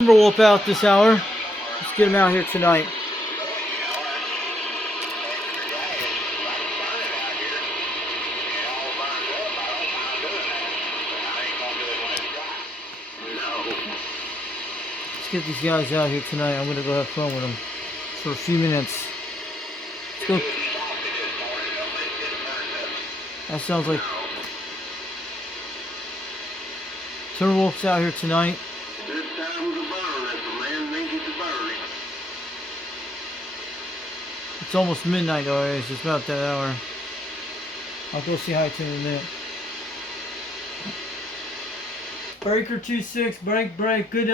Timberwolf out this hour. Let's get him out here tonight. Let's get these guys out here tonight. I'm gonna go have fun with them for a few minutes. Let's go. That sounds like Timberwolf's out here tonight. It's almost midnight already. It's just about that hour. I'll go say hi to him in a minute. Breaker 26, break. Good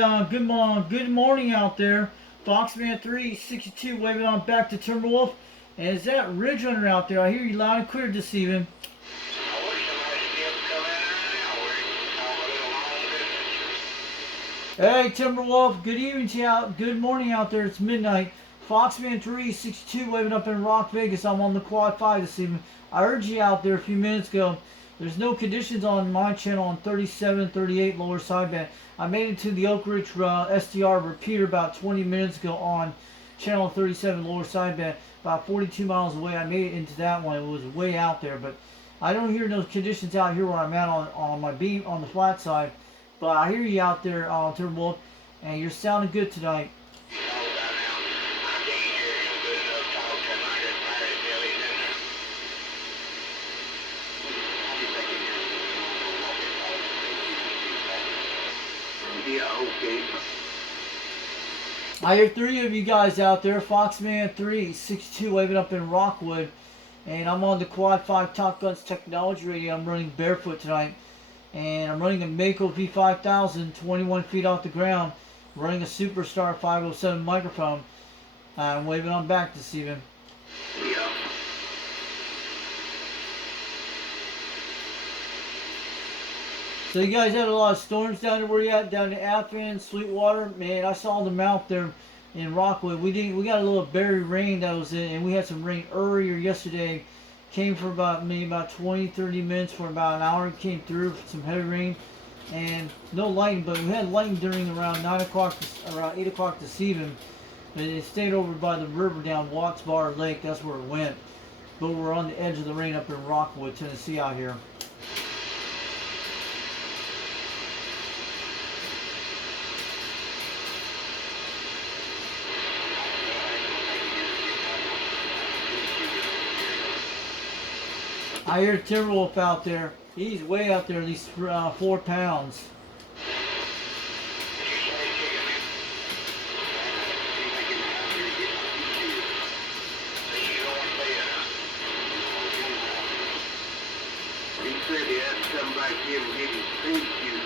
morning out there. Foxman362 waving on back to Timberwolf. And is that Ridge Runner out there? I hear you loud and clear this evening. Hey Timberwolf, good evening to you out. Good morning out there. It's midnight. Foxman362 waving up in Rock Vegas. I'm on the Quad 5 this evening. I heard you out there a few minutes ago. There's no conditions on my channel on 37, 38 lower sideband. I made it to the Oak Ridge SDR repeater about 20 minutes ago on channel 37 lower sideband. About 42 miles away. I made it into that one. It was way out there, but I don't hear those conditions out here where I'm at on my beam on the flat side. But I hear you out there, Timberwolf, and you're sounding good tonight. I hear three of you guys out there, Foxman362 waving up in Rockwood, and I'm on the Quad 5 Top Guns Technology Radio. I'm running barefoot tonight, and I'm running a Mako V5000, 21 feet off the ground, running a Superstar 507 microphone. I'm waving on back this evening. So you guys had a lot of storms down there where you at, down to Athens, Sweetwater. Man, I saw them out there in Rockwood. We got a little berry rain that was in, and we had some rain earlier yesterday. Came for maybe about 20-30 minutes for about an hour. It came through some heavy rain and no lightning, but we had lightning during around 9 o'clock, around 8 o'clock this evening. But it stayed over by the river down Watts Bar Lake. That's where it went. But we're on the edge of the rain up in Rockwood, Tennessee out here. I hear Timberwolf out there. He's way out there, at least 4 pounds. He said he had to come back here and get his feet used.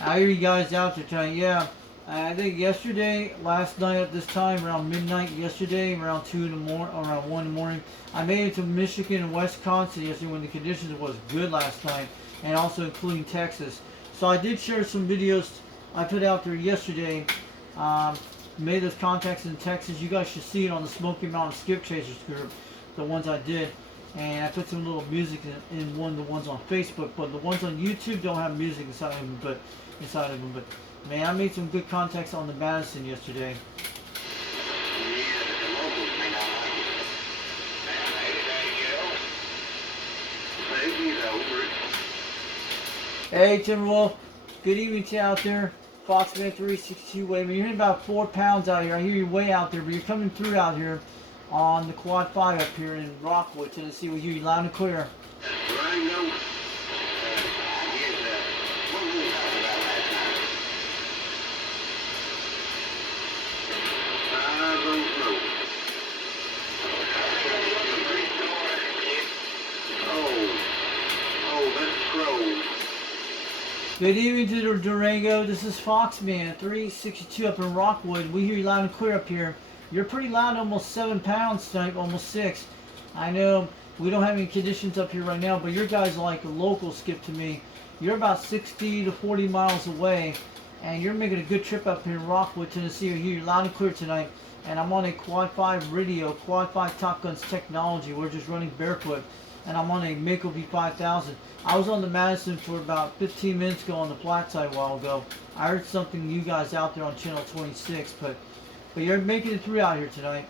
I hear you guys out there tonight. Yeah, I think yesterday, last night at this time, around midnight yesterday, around 2 in the morning, around 1 in the morning, I made it to Michigan and Wisconsin yesterday when the conditions was good last night, and also including Texas. So I did share some videos I put out there yesterday. Made those contacts in Texas. You guys should see it on the Smoky Mountain Skip Chasers group, the ones I did. And I put some little music in one of the ones on Facebook, but the ones on YouTube don't have music inside of them. But man, I made some good contacts on the Madison yesterday. Hey Timberwolf, good evening to you out there. Foxman362 waving. You're hitting about 4 pounds out here. I hear you way out there, but you're coming through out here on the Quad 5 up here in Rockwood, Tennessee. We hear you loud and clear. Good evening to the Durango. This is Foxman362 up in Rockwood. We hear you loud and clear up here. You're pretty loud, almost 7 pounds tonight, almost 6. I know we don't have any conditions up here right now, but your guys are like a local skip to me. You're about 60 to 40 miles away, and you're making a good trip up here in Rockwood, Tennessee. We hear you loud and clear tonight. and I'm on a Quad 5 radio, Quad 5 Top Guns technology. We're just running barefoot, and I'm on a Mako V5000. I was on the Madison for about 15 minutes ago on the flat side a while ago. I heard something you guys out there on channel 26, but you're making it through out here tonight.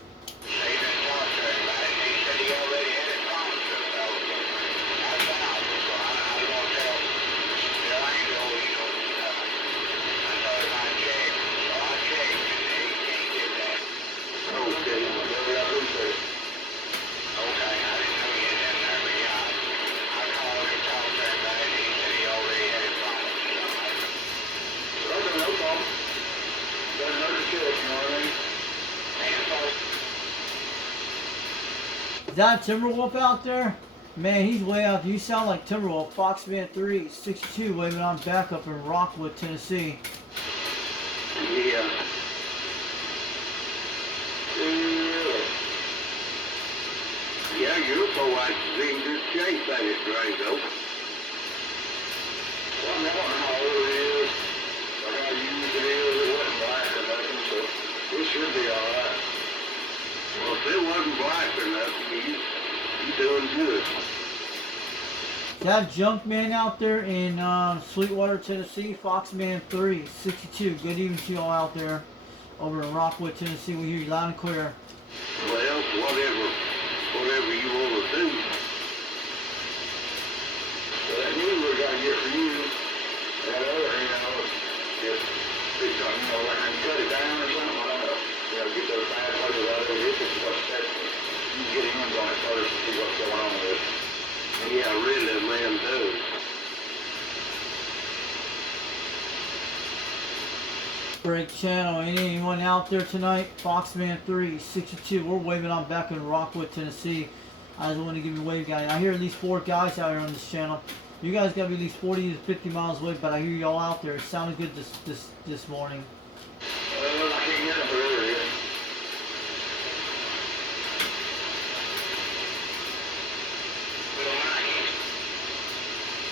Is that Timberwolf out there? Man, he's way out there. You sound like Timberwolf. Foxman362 waving on back up in Rockwood, Tennessee. Yeah. Yeah, your boy seems to change that is right though. Well, I don't know how old it is, or how used it is. It wasn't black or nothing, so it should be alright. Well, if it wasn't black or nothing, you doing good. That junk man out there in Sweetwater, Tennessee, Foxman362. Good evening to y'all out there over in Rockwood, Tennessee. We hear you loud and clear. Well, whatever you want to do. Well, that new we got to get for you, that other, just fix on, like I cut it down or something, I don't know. Get those bad places out of it. This is what's that. You can get hands on it first and see what's going on with it. Yeah, really, man, does. Break channel. Anyone out there tonight? Foxman362. We're waving on back in Rockwood, Tennessee. I just want to give you a wave, guys. I hear at least 4 guys out here on this channel. You guys got to be at least 40 to 50 miles away, but I hear y'all out there. It sounded good this morning. I can't get up earlier.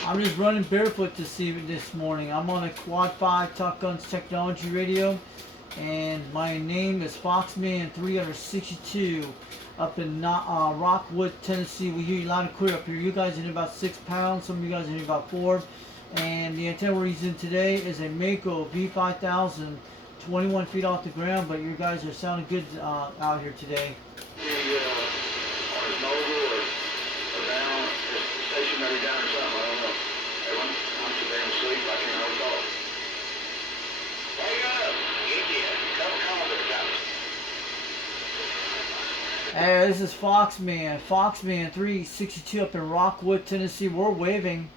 I'm just running barefoot this morning. I'm on a Quad 5 Top Guns technology radio, and my name is Foxman362 up in Rockwood, Tennessee. We hear you loud and clear up here. You guys are in about 6 pounds. Some of you guys are in about 4. And the antenna we're using today is a Mako V5000, 21 feet off the ground. But you guys are sounding good out here today. Stationary down or something, I don't know. I'm so damn asleep, I can't hardly talk. Wake up! Get you. Come call it. Hey, this is Foxman362 up in Rockwood, Tennessee. We're waving.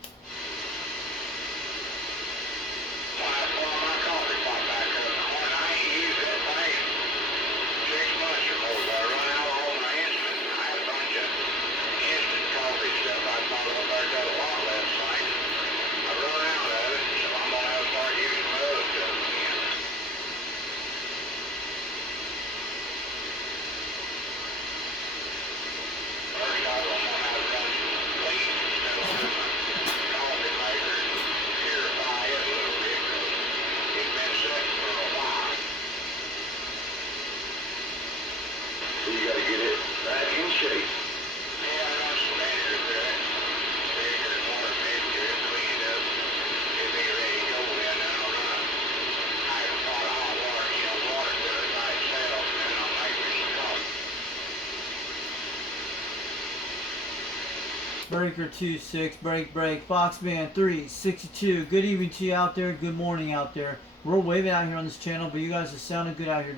Breaker 26, break. Foxman362. Good evening to you out there. Good morning out there. We're waving out here on this channel, but you guys are sounding good out here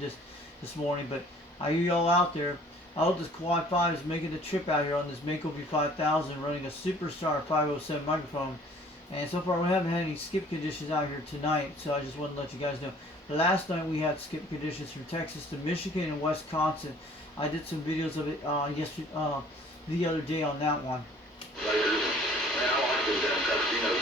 this morning. But I hear y'all out there. I hope this Quad 5 is making the trip out here on this Mako V5000 running a Superstar 507 microphone. And so far we haven't had any skip conditions out here tonight, so I just wanted to let you guys know. Last night we had skip conditions from Texas to Michigan and Wisconsin. I did some videos of it the other day on that one. Man, I like them damn casinos.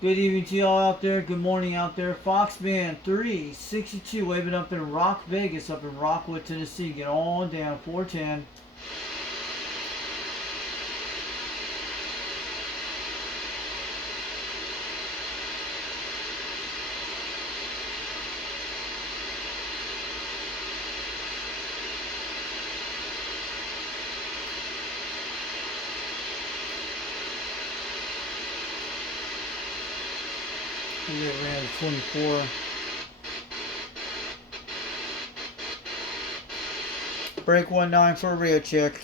Good evening to y'all out there. Good morning out there. Foxman362 waving up in Rock Vegas, up in Rockwood, Tennessee. Get on down 410. We ran 24. Break 19 for a rear check.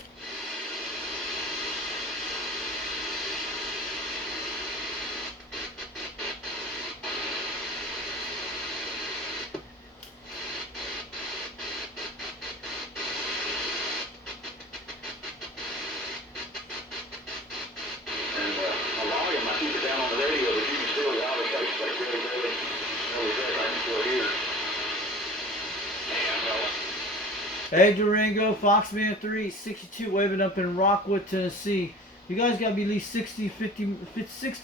Hey Durango, Foxman362 waving up in Rockwood, Tennessee. You guys got to be at least 60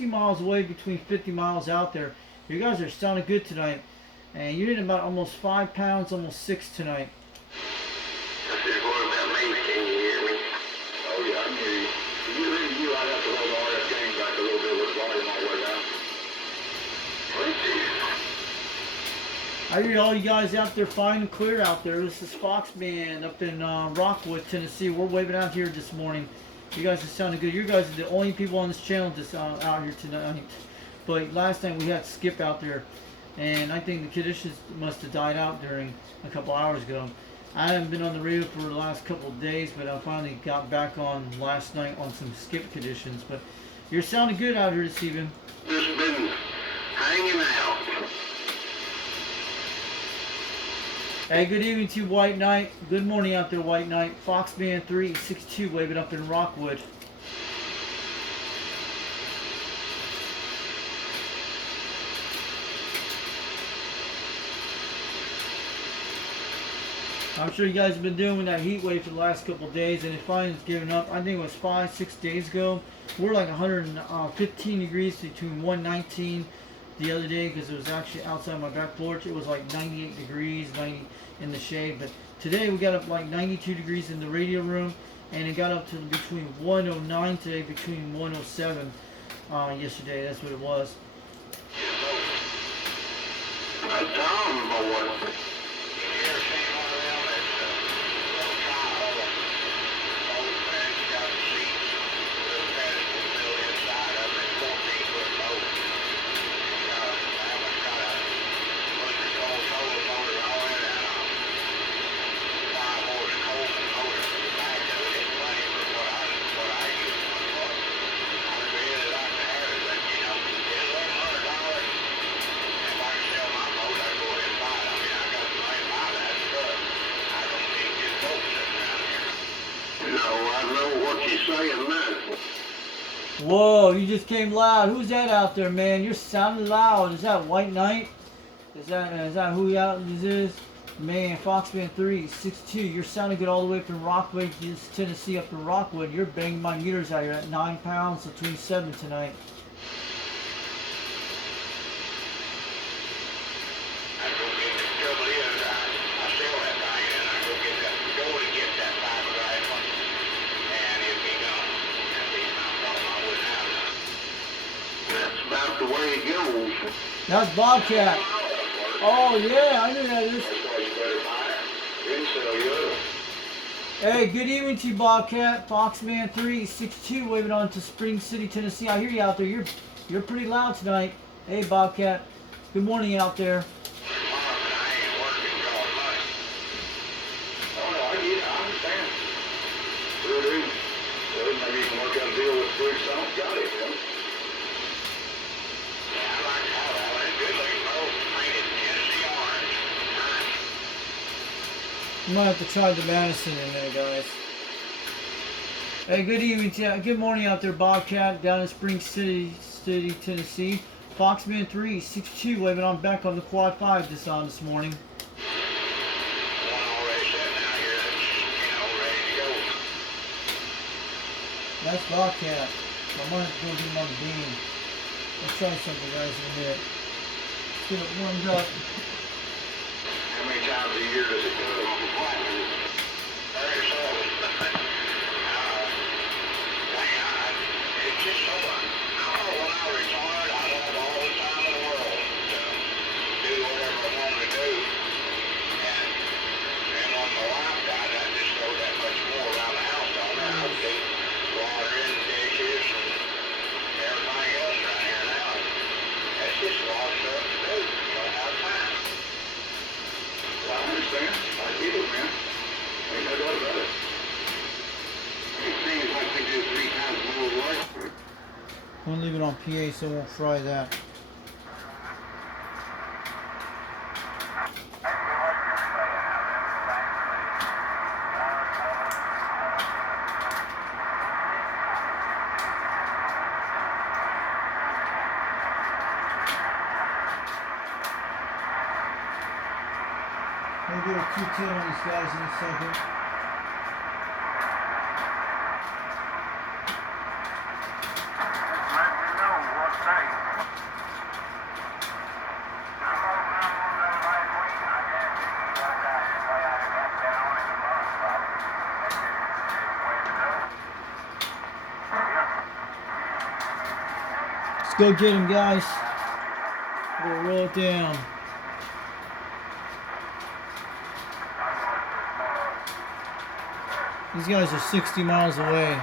miles away, between 50 miles out there. You guys are sounding good tonight. And you're in about almost 5 pounds, almost 6 tonight. This is what about me. Can you hear me? Oh yeah, I can hear you. If you hear you, I'd have to hold the RF gain back a little bit with the volume all the way down. I hear all you guys out there fine and clear out there. This is Foxman up in Rockwood, Tennessee. We're waving out here this morning. You guys are sounding good. You guys are the only people on this channel that's out here tonight. But last night we had Skip out there, and I think the conditions must have died out during a couple hours ago. I haven't been on the radio for the last couple of days, but I finally got back on last night on some Skip conditions. But you're sounding good out here this evening. Just been hanging out. Hey, good evening to you, White Knight. Good morning out there, White Knight. Foxman362 waving up in Rockwood. I'm sure you guys have been doing that heat wave for the last couple of days, and it finally is giving up. I think it was 5-6 days ago. We're like 115 degrees between 119 the other day, because it was actually outside my back porch. It was like 98 degrees, 90 in the shade. But today we got up like 92 degrees in the radio room, and it got up to between 109 today, between 107 yesterday. That's what it was. Whoa, you just came loud. Who's that out there, man? You're sounding loud. Is that White Knight? Is that who out this is? Man, Foxman362, you're sounding good all the way from Rockwood, Tennessee, up in Rockwood. You're banging my meters out here at 9 pounds between 7 tonight. The way it goes. That's Bobcat. Oh yeah, I knew that is. Hey, good evening to you, Bobcat. Foxman362 waving on to Spring City, Tennessee. I hear you out there. You're pretty loud tonight. Hey, Bobcat. Good morning out there. Maybe you can work out a deal with Big Salt. Got it, man. I'm gonna have to try the Madison in a minute, guys. Hey, good evening, good morning out there, Bobcat, down in Spring City, Tennessee. Foxman362 waving on back on the Quad 5 this morning. That's Bobcat. I'm gonna go give him on the beam. Let's try something, guys, in a minute. Let's get it warmed up. How many times a year does it go? Very seldom. It's just so, I don't know, when I retired, I had all the time in the world to do whatever I wanted to do. And when my wife died, I just go that much more around the house on there. I do watering, dishes, and everything else around here now. That's just a lot of stuff to do. You don't have time. Well, I understand. I get it, man. Ain't no doubt about it. It seems like we do 3 times more work. I'm gonna leave it on PA so it won't fry that. We'll do a 210 on these guys in a second. Let's go get him, guys. We'll roll it down. These guys are 60 miles away.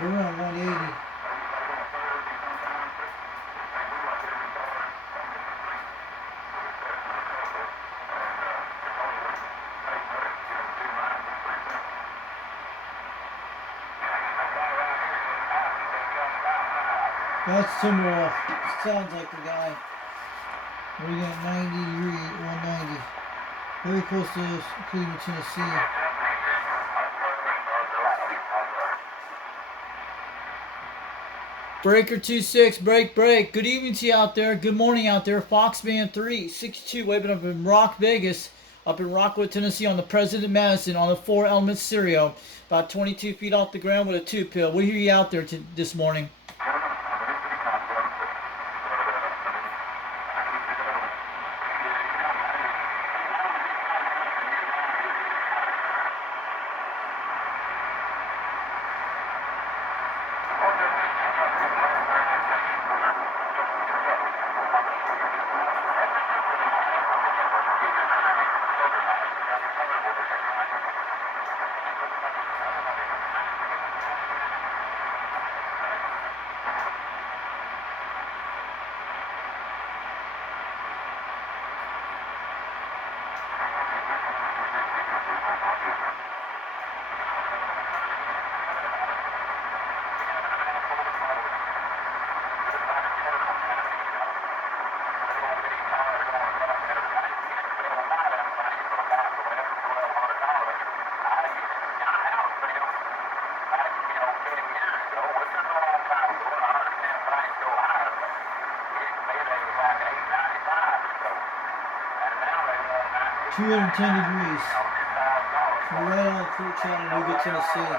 We're around 180. That's Timberwolf. Sounds like the guy. We got 90 degrees, 190. Very close to Cleveland, Tennessee. Breaker 26, break. Good evening to you out there. Good morning out there. Foxman362, waving up in Rock Vegas, up in Rockwood, Tennessee, on the President Madison on the 4-element stereo, about 22 feet off the ground with a 2-pill. We hear you out there this morning. It's 210 degrees. We're right on through Chattanooga, Tennessee.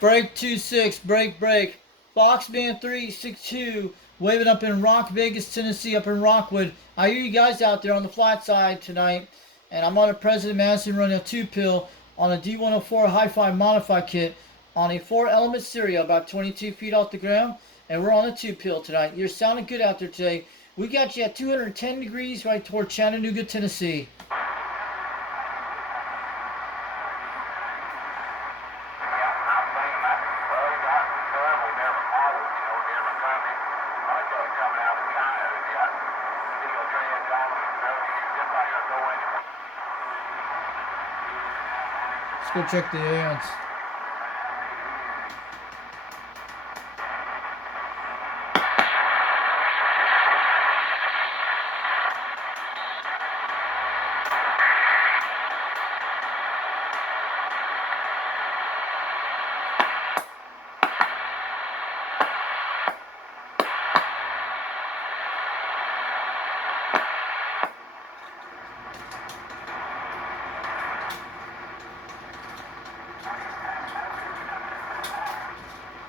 Break 26, break. Foxman362, waving up in Rock Vegas, Tennessee, up in Rockwood. I hear you guys out there on the flat side tonight, and I'm on a President Madison running a 2-pill on a D104 Hi-Fi Modify kit on a 4-element stereo about 22 feet off the ground, and we're on a 2-pill tonight. You're sounding good out there today. We got you at 210 degrees right toward Chattanooga, Tennessee. Let's go check the ants.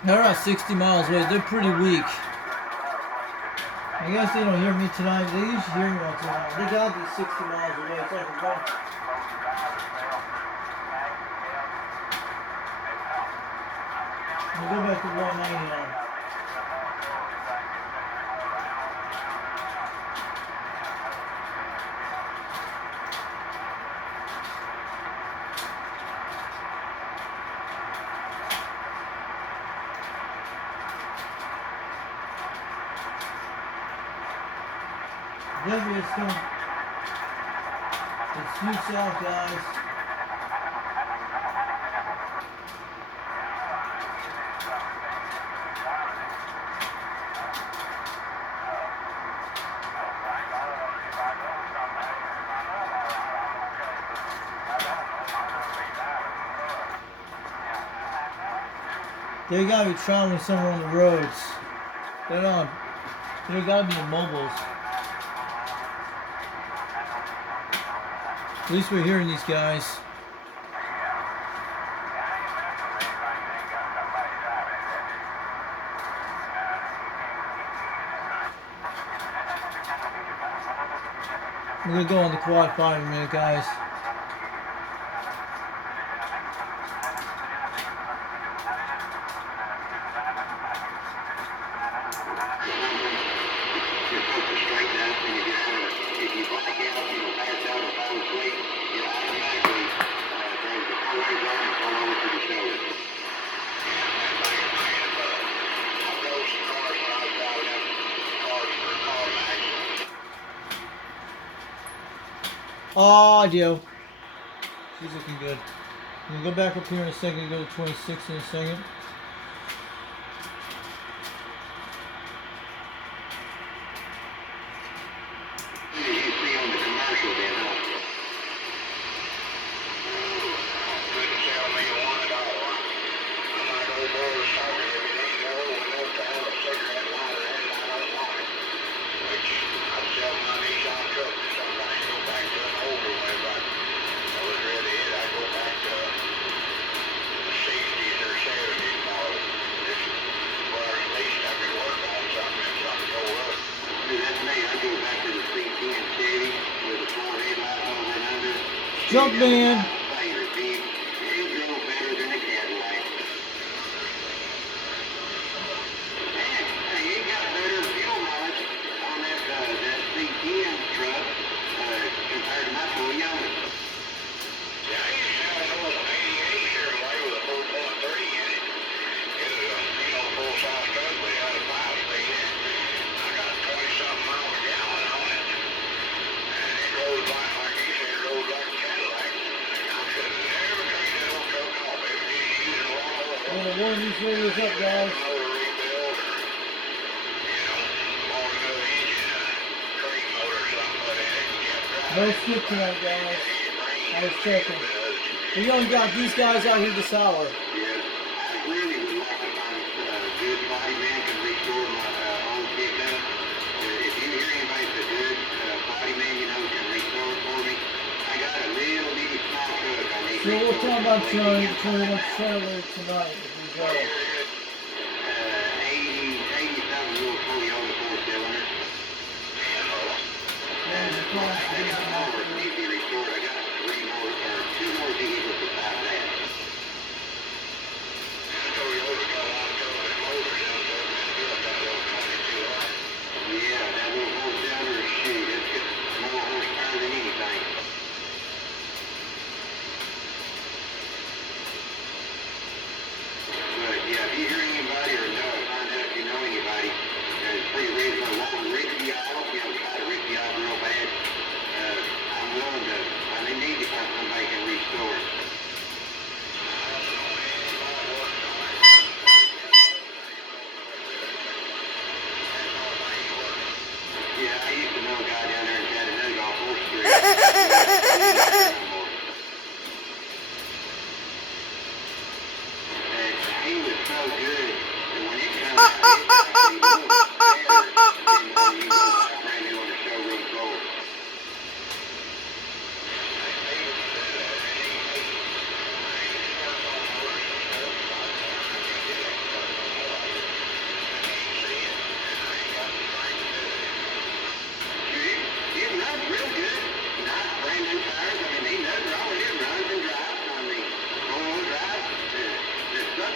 They're about 60 miles away. They're pretty weak. I guess they don't hear me tonight. They usually hear me once in a while. They gotta be 60 miles away. It's like a run. We'll go back to 190 now. Definitely it's coming. It's due south, guys. They gotta be traveling somewhere on the roads. They're not. They gotta be in mobiles. At least we're hearing these guys. We're gonna go on the quad 5 in a minute, guys. Oh, I do. She's looking good. I'm gonna go back up here in a second and go to 26 in a second. Jump man. I'm gonna warm these radios up, guys. No skip tonight, guys. I was checking. We only got these guys out here this hour. So we'll talk about trying to turn on trailer tonight if we go. 80,000 little Toyota 4-cylinder. And the cost I got more need to be restored. I got 2 more vehicles beside that. Toyota got a lot of Toyota motors out there. That little 22. Yeah, that little 4-cylinder, shoot, it's got more horsepower than anything. Yeah, if you hear anybody or know, find out if you know anybody, it's pretty reasonable. I want to rip you off, try to rip you off real bad. I'm willing to, I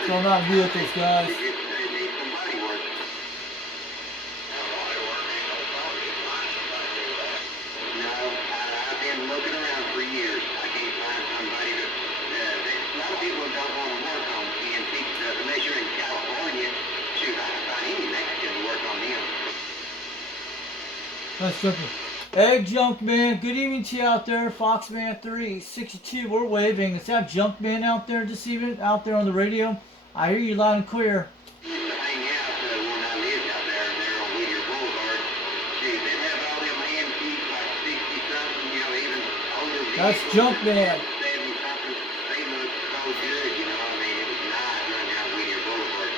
So I'm not vehicles, guys. It needs some body work. No, I've been looking around for years. I can't find somebody that, a lot of people don't want to work on antique stuff, unless you're in California. Shoot, I can find any Mexican to work on them. That's simple. Hey, Junkman. Good evening to you out there. Foxman362. We're waving. Is that Junkman out there this evening? Out there on the radio? I hear you loud and clear. Hang out when I lived out there on Whittier Boulevard. Shoot, they have all them antiques like 60-something, you know, even older vehicles. That's Junkman. 70-something. They look so good, you know. I mean, it was nice running down Whittier Boulevard.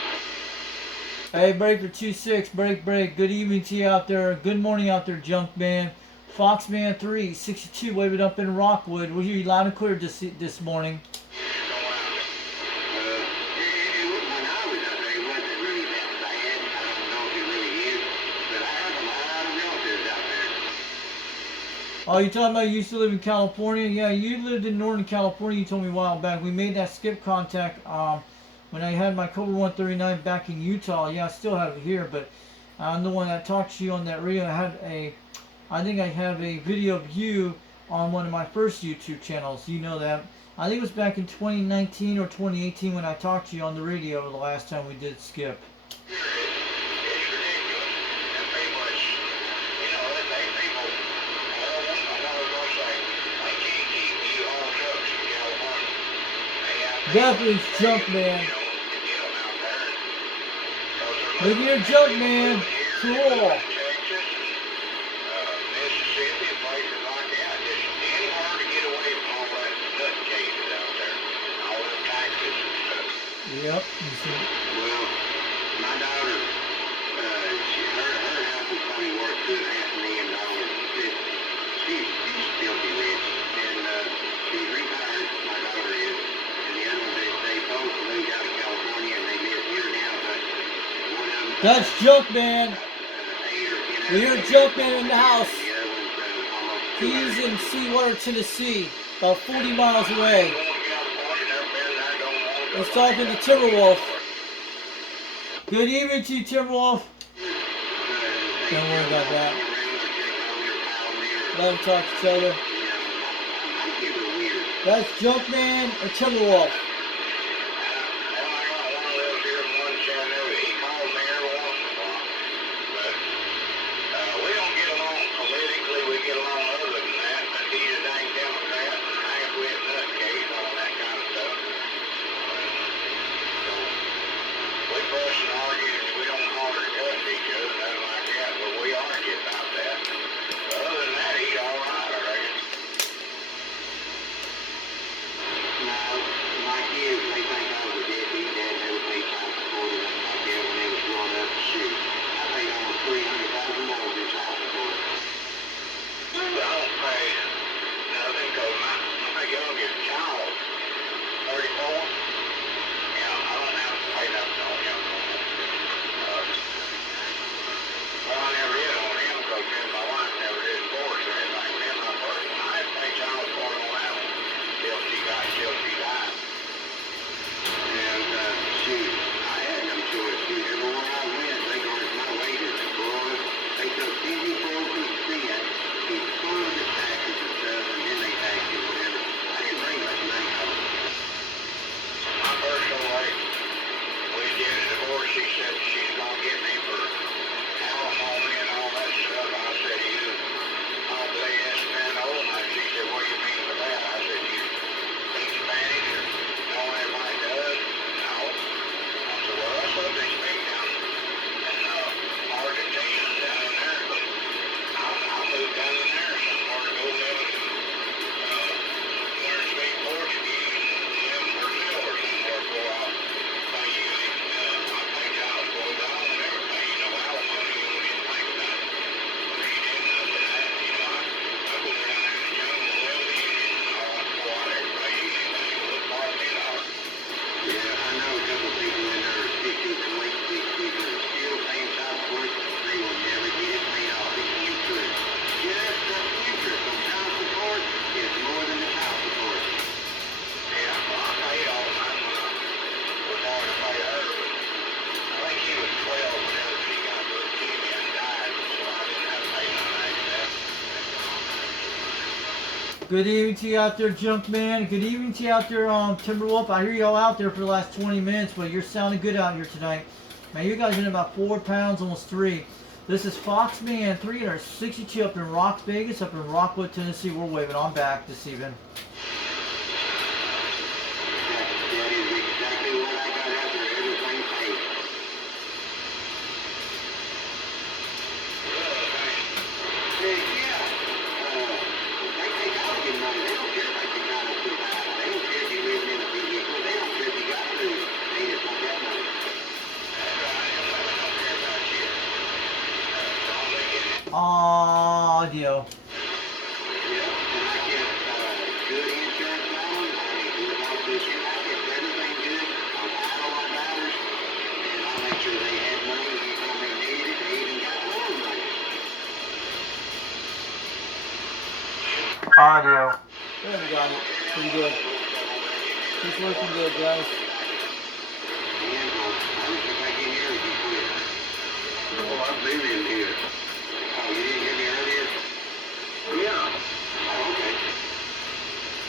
Hey, Breaker 26. Break. Good evening to you out there. Good morning out there, Junkman. Foxman362. Waving up in Rockwood. We hear you loud and clear this morning. Oh, you talking about you used to live in California? Yeah, you lived in Northern California. You told me a while back. We made that skip contact when I had my Cobra 139 back in Utah. Yeah, I still have it here, but I'm the one that talked to you on that radio. I think I have a video of you on one of my first YouTube channels. You know that. I think it was back in 2019 or 2018 when I talked to you on the radio the last time we did skip. Definitely Junkman. Look at your Junkman. Cool. Yep. Well, my daughter, her house is probably worth $2.5 million. She's filthy rich, and she's retired. My daughter is, and the other one they both moved out of California and they live here now. But one of them. That's Junkman. We hear Junkman in the house. He's in Seawater, Tennessee, about 40 miles away. Let's talk to the Timberwolf. Good evening to you, Timberwolf. Don't worry about that. Let them talk to each other. That's Junkman and Timberwolf. Good evening to you out there, Junkman. Good evening to you out there, Timberwolf. I hear y'all out there for the last 20 minutes, but you're sounding good out here tonight. Man, you guys been about 4 pounds, almost 3. This is Foxman362 up in Rock Vegas, up in Rockwood, Tennessee. We're waving on back this evening. That is exactly what I got after everything paid. Yeah, they take out your money. They don't care about your kind of food. They don't care if you live in a vehicle. They don't care if you got food. They just want that money. Audio. Audio. There we got it. Pretty good. Keep working good, guys. Oh, I've been in here. Oh, you didn't hear me earlier? Yeah. Oh, okay.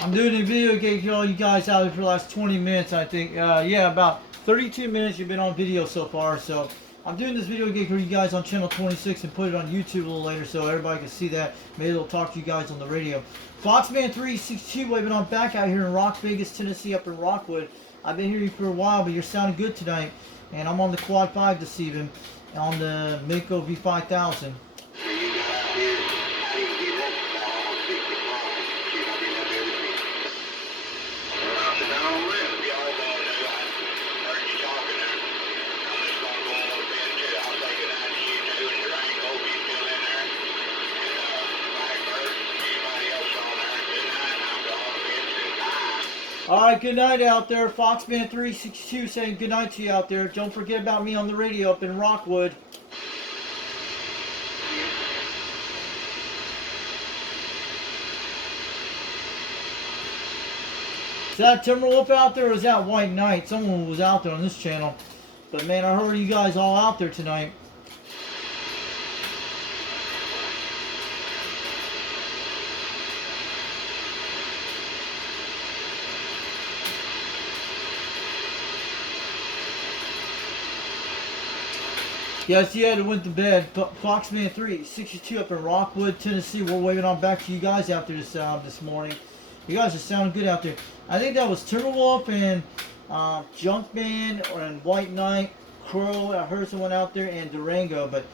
I'm doing a video game for all you guys out there for the last 20 minutes, I think. Yeah, about 32 minutes you've been on video so far. So I'm doing this video game for you guys on channel 26 and put it on YouTube a little later so everybody can see that. Maybe they'll talk to you guys on the radio. Foxman362 waving on back out here in Rock Vegas, Tennessee, up in Rockwood. I've been hearing you for a while, but you're sounding good tonight. And I'm on the Quad 5 this evening on the Mako V5000. Alright, good night out there. Foxman362 saying good night to you out there. Don't forget about me on the radio up in Rockwood. Is that Timberwolf out there or is that White Knight? Someone was out there on this channel. But man, I heard you guys all out there tonight. Yes, you had to went to bed. Foxman362 up in Rockwood, Tennessee. We're waving on back to you guys out there this morning. You guys are sounding good out there. I think that was Timberwolf and Junkman and White Knight, Crow. I heard someone out there and Durango. But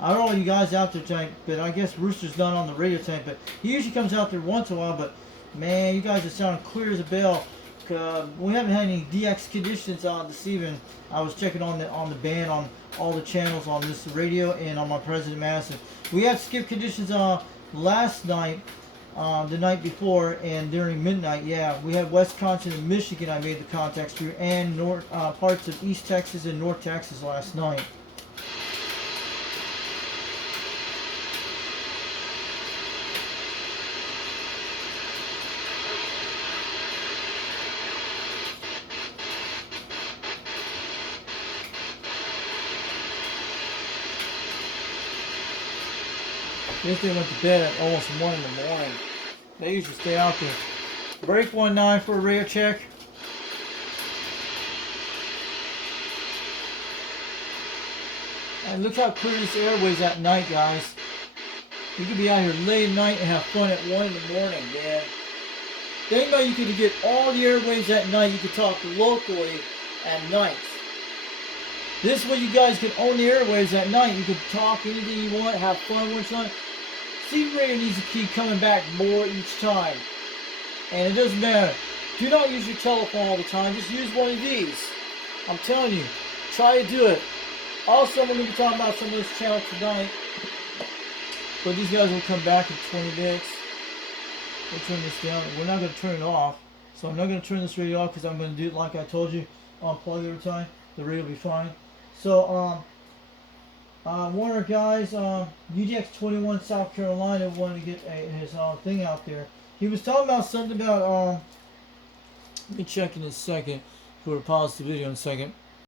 I heard all you guys out there tonight. But I guess Rooster's not on the radio tonight. But he usually comes out there once in a while. But man, you guys are sounding clear as a bell. We haven't had any DX conditions on this evening. I was checking on the band on all the channels on this radio and on my President Madison. We had skip conditions last night, the night before, and during midnight. Yeah, we had Wisconsin and Michigan. I made the contacts through, and parts of East Texas and North Texas last night. I think they went to bed at almost 1 in the morning. They usually stay out there. Break 19 for a radio check. And look how clear this airway's at night, guys. You could be out here late at night and have fun at 1 in the morning, man. Think about you could get all the airwaves at night. You could talk locally at night. This way you guys can own the airwaves at night. You can talk anything you want, have fun one time. CB radio needs to keep coming back more each time. And it doesn't matter. Do not use your telephone all the time. Just use one of these. I'm telling you. Try to do it. Also, I'm going to be talking about some of this channel tonight. But these guys will come back in 20 minutes. We'll turn this down. We're not going to turn it off. So I'm not going to turn this radio off because I'm going to do it like I told you. Unplug every time. The radio will be fine. So, one of our guys, UDX362 South Carolina, wanted to get his thing out there. He was talking about something about, let me check in a second. We'll pause the video in a second.